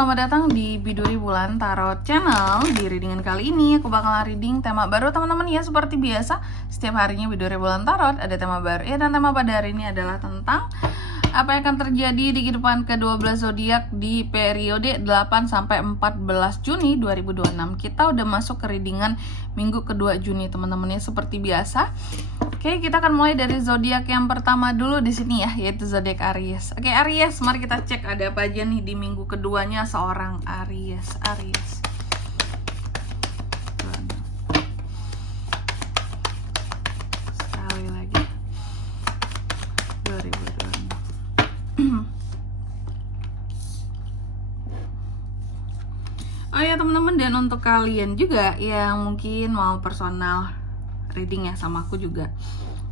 selamat datang di Biduri Bulan Tarot Channel. Di readingan kali ini aku bakal reading tema baru teman-teman ya. Seperti biasa, setiap harinya Biduri Bulan Tarot ada tema baru ya. Dan tema pada hari ini adalah tentang apa yang akan terjadi di kehidupan ke-12 zodiak di periode 8 sampai 14 Juni 2026. Kita udah masuk ke readingan minggu kedua Juni teman-teman ya, seperti biasa. Oke, kita akan mulai dari zodiak yang pertama dulu di sini ya, yaitu zodiak Aries. Oke, Aries, mari kita cek ada apa aja nih di minggu keduanya seorang Aries. Sekali lagi. 2026. Oh ya teman-teman, dan untuk kalian juga yang mungkin mau personal reading ya sama aku juga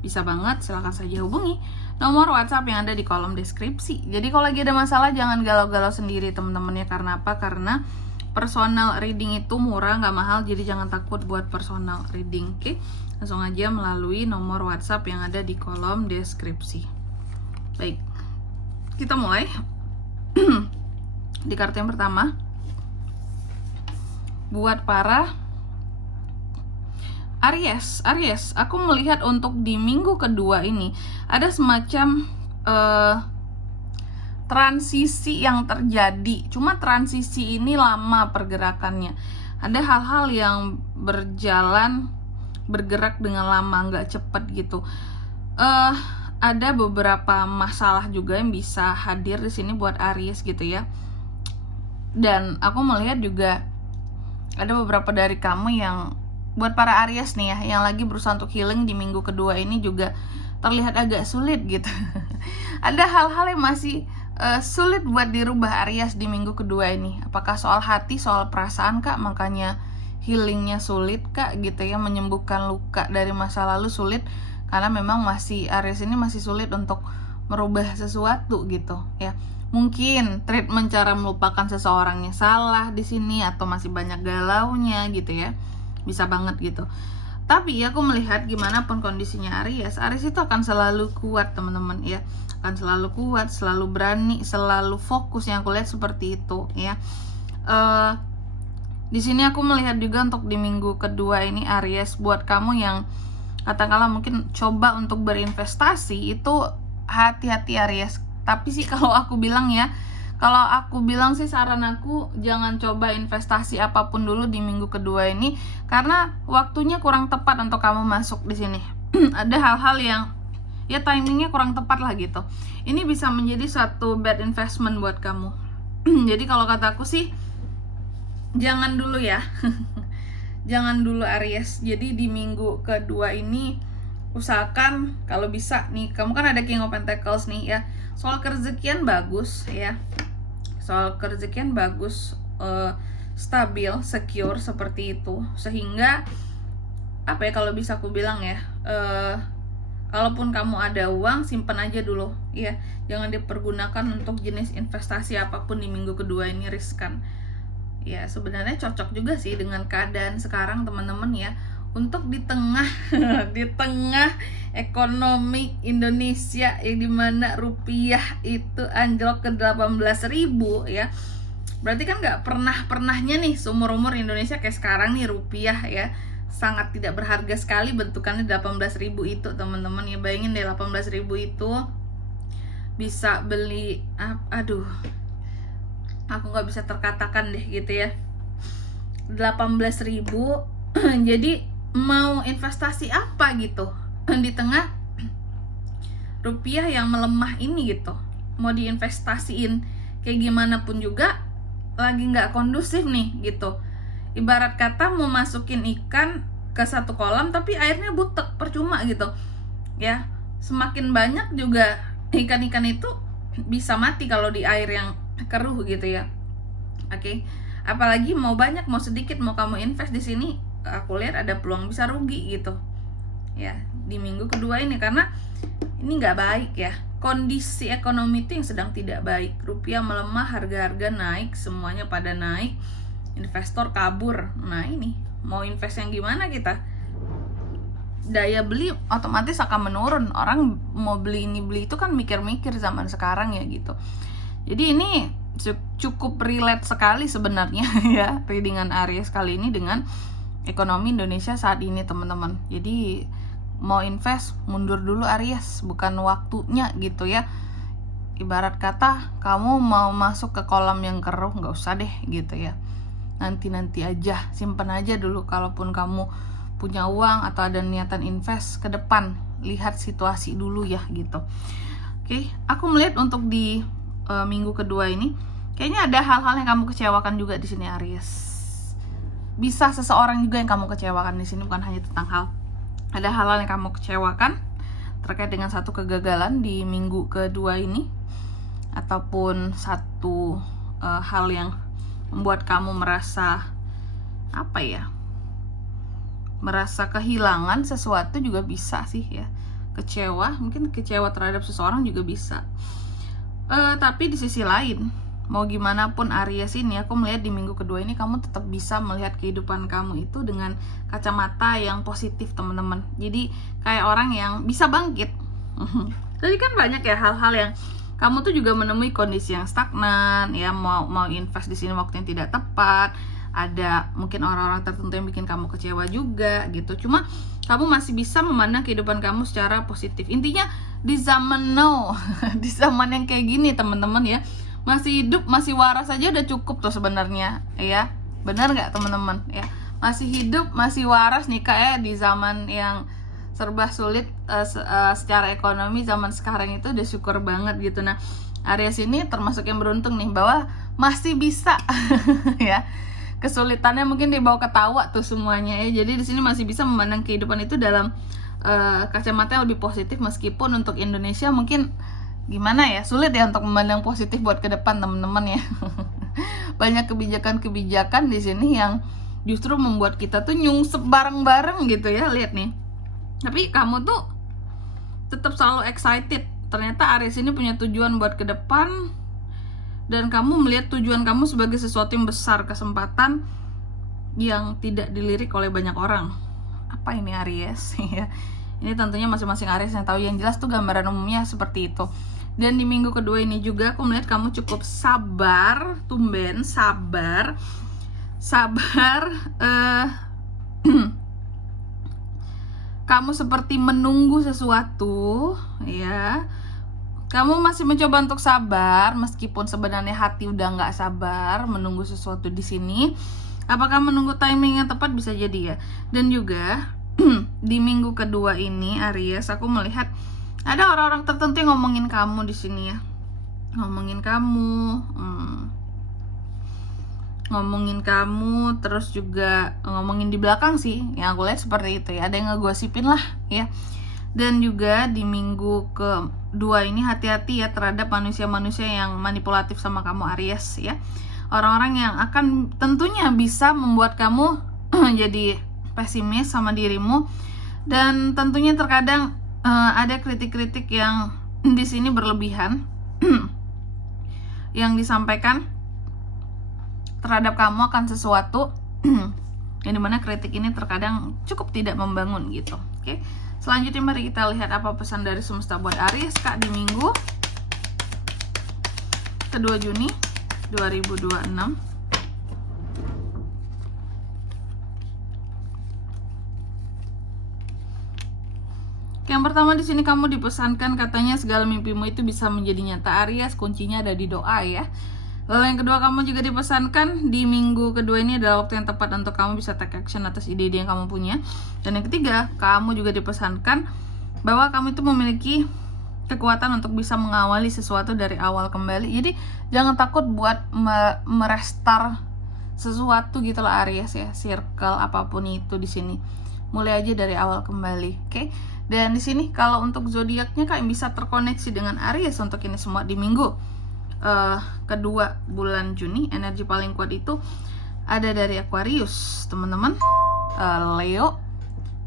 bisa banget, silahkan saja hubungi nomor WhatsApp yang ada di kolom deskripsi. Jadi kalau lagi ada masalah jangan galau-galau sendiri teman-teman ya. Karena apa? Karena personal reading itu murah, nggak mahal, jadi jangan takut buat personal reading. Oke, langsung aja melalui nomor WhatsApp yang ada di kolom deskripsi. Baik, kita mulai. Di kartu yang pertama, buat para Aries, aku melihat untuk di minggu kedua ini ada semacam transisi yang terjadi. Cuma transisi ini lama pergerakannya. Ada hal-hal yang bergerak dengan lama, nggak cepet gitu. Ada beberapa masalah juga yang bisa hadir di sini buat Aries gitu ya. Dan aku melihat juga ada beberapa dari kamu yang buat para Aries nih ya, yang lagi berusaha untuk healing di minggu kedua ini juga terlihat agak sulit gitu. Ada hal-hal yang masih sulit buat dirubah Aries di minggu kedua ini. Apakah soal hati, soal perasaan kak, makanya healingnya sulit kak gitu ya, menyembuhkan luka dari masa lalu sulit karena memang masih Aries ini masih sulit untuk merubah sesuatu gitu ya. Mungkin treatment cara melupakan seseorangnya salah di sini, atau masih banyak galaunya gitu ya. Bisa banget gitu. Tapi aku melihat gimana pun kondisinya Aries itu akan selalu kuat teman-teman ya. Akan selalu kuat, selalu berani, selalu fokus, yang aku lihat seperti itu ya. Di sini aku melihat juga untuk di minggu kedua ini Aries, buat kamu yang katakanlah mungkin coba untuk berinvestasi, itu hati-hati Aries. Tapi sih kalau aku bilang sih saran aku jangan coba investasi apapun dulu di minggu kedua ini, karena waktunya kurang tepat untuk kamu masuk di sini. Ada hal-hal yang ya timingnya kurang tepat lah gitu. Ini bisa menjadi suatu bad investment buat kamu. Jadi kalau kata aku sih jangan dulu ya. Jangan dulu Aries. Jadi di minggu kedua ini usahakan kalau bisa nih, kamu kan ada King of Pentacles nih ya. Soal kerezekian bagus ya. Soal kerezekian bagus, stabil, secure seperti itu. Sehingga apa ya, kalau bisa aku bilang ya, kalaupun kamu ada uang, simpan aja dulu ya. Jangan dipergunakan untuk jenis investasi apapun di minggu kedua ini, riskan. Ya sebenarnya cocok juga sih dengan keadaan sekarang teman-teman ya. Untuk di tengah ekonomi Indonesia yang dimana rupiah itu anjlok ke 18.000 ya. Berarti kan nggak pernahnya nih seumur-umur Indonesia kayak sekarang nih rupiah ya. Sangat tidak berharga sekali bentukannya 18.000 itu teman-teman ya. Bayangin deh 18.000 itu bisa beli, aduh aku nggak bisa terkatakan deh gitu ya. 18.000 jadi mau investasi apa gitu di tengah rupiah yang melemah ini gitu. Mau diinvestasiin kayak gimana pun juga lagi nggak kondusif nih gitu. Ibarat kata mau masukin ikan ke satu kolam tapi airnya butek, percuma gitu ya. Semakin banyak juga ikan-ikan itu bisa mati kalau di air yang keruh gitu ya. Oke. Apalagi mau banyak mau sedikit mau kamu invest di sini, aku lihat ada peluang bisa rugi gitu ya di minggu kedua ini, karena ini nggak baik ya. Kondisi ekonomi itu yang sedang tidak baik. Rupiah melemah, harga-harga naik, semuanya pada naik, investor kabur. Nah ini mau invest yang gimana kita? Daya beli otomatis akan menurun. Orang mau beli ini beli itu kan mikir-mikir zaman sekarang ya gitu. Jadi ini cukup relate sekali sebenarnya ya readingan Aries kali ini dengan ekonomi Indonesia saat ini teman-teman. Jadi mau invest mundur dulu Aries, bukan waktunya gitu ya. Ibarat kata kamu mau masuk ke kolam yang keruh, nggak usah deh gitu ya. Nanti aja, simpan aja dulu. Kalaupun kamu punya uang atau ada niatan invest ke depan, lihat situasi dulu ya gitu. Oke, aku melihat untuk di minggu kedua ini kayaknya ada hal-hal yang kamu kecewakan juga di sini Aries. Bisa seseorang juga yang kamu kecewakan di sini, bukan hanya tentang hal. Ada hal-hal yang kamu kecewakan terkait dengan satu kegagalan di minggu kedua ini, ataupun satu hal yang membuat kamu merasa apa ya? Merasa kehilangan sesuatu juga bisa sih ya. Kecewa, mungkin kecewa terhadap seseorang juga bisa. Tapi di sisi lain, mau gimana pun Aries ini, aku melihat di minggu kedua ini kamu tetap bisa melihat kehidupan kamu itu dengan kacamata yang positif teman-teman. Jadi kayak orang yang bisa bangkit. Jadi kan banyak ya hal-hal yang kamu tuh juga menemui kondisi yang stagnan ya, mau invest di sini waktu yang tidak tepat, ada mungkin orang-orang tertentu yang bikin kamu kecewa juga gitu. Cuma kamu masih bisa memandang kehidupan kamu secara positif. Intinya di zaman now di zaman yang kayak gini teman-teman ya, masih hidup, masih waras aja udah cukup tuh sebenarnya ya. Benar nggak teman-teman ya? Masih hidup, masih waras nih kayak di zaman yang serba sulit secara ekonomi zaman sekarang itu udah syukur banget gitu. Nah, Aries ini termasuk yang beruntung nih bahwa masih bisa ya. Kesulitannya mungkin dibawa ketawa tuh semuanya ya. Jadi di sini masih bisa memandang kehidupan itu dalam kacamata yang lebih positif, meskipun untuk Indonesia mungkin gimana ya, sulit ya untuk memandang positif buat ke depan teman-teman ya. Banyak kebijakan-kebijakan di sini yang justru membuat kita tuh nyungsep bareng-bareng gitu ya. Lihat nih. Tapi kamu tuh tetap selalu excited. Ternyata Aries ini punya tujuan buat ke depan, dan kamu melihat tujuan kamu sebagai sesuatu yang besar, kesempatan yang tidak dilirik oleh banyak orang. Apa ini Aries? Ya. Ini tentunya masing-masing Aries yang tahu. Yang jelas tuh gambaran umumnya seperti itu. Dan di minggu kedua ini juga aku melihat kamu cukup sabar, tumben sabar. Kamu seperti menunggu sesuatu ya. Kamu masih mencoba untuk sabar meskipun sebenarnya hati udah nggak sabar menunggu sesuatu di sini. Apakah menunggu timing yang tepat? Bisa jadi ya. Dan juga di minggu kedua ini Aries, aku melihat ada orang-orang tertentu yang ngomongin kamu di sini ya. Ngomongin kamu, terus juga ngomongin di belakang sih. Yang aku lihat seperti itu ya. Ada yang ngegosipin lah ya. Dan juga di minggu kedua ini hati-hati ya terhadap manusia-manusia yang manipulatif sama kamu Aries ya. Orang-orang yang akan tentunya bisa membuat kamu jadi pesimis sama dirimu, dan tentunya terkadang ada kritik-kritik yang di sini berlebihan yang disampaikan terhadap kamu akan sesuatu yang dimana kritik ini terkadang cukup tidak membangun gitu. Oke. Selanjutnya mari kita lihat apa pesan dari semesta buat Aries Kak di minggu kedua Juni 2026. Yang pertama di sini kamu dipesankan katanya segala mimpimu itu bisa menjadi nyata Aries, kuncinya ada di doa ya. Lalu yang kedua, kamu juga dipesankan di minggu kedua ini adalah waktu yang tepat untuk kamu bisa take action atas ide-ide yang kamu punya. Dan yang ketiga, kamu juga dipesankan bahwa kamu itu memiliki kekuatan untuk bisa mengawali sesuatu dari awal kembali. Jadi jangan takut buat merestart sesuatu gitu loh Aries ya, circle apapun itu di sini. Mulai aja dari awal kembali, oke? Dan di sini kalau untuk zodiaknya Kak yang bisa terkoneksi dengan Aries untuk ini semua di minggu kedua bulan Juni, energi paling kuat itu ada dari Aquarius, teman-teman. Leo,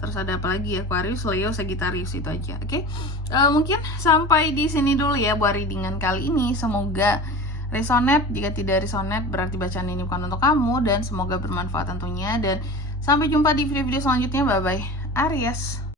terus ada apa lagi? Aquarius, Leo, Sagittarius, itu aja, oke? Mungkin sampai di sini dulu ya buat readingan kali ini. Semoga resonate. Jika tidak resonate berarti bacaan ini bukan untuk kamu, dan semoga bermanfaat tentunya. Dan sampai jumpa di video-video selanjutnya. Bye bye Aries.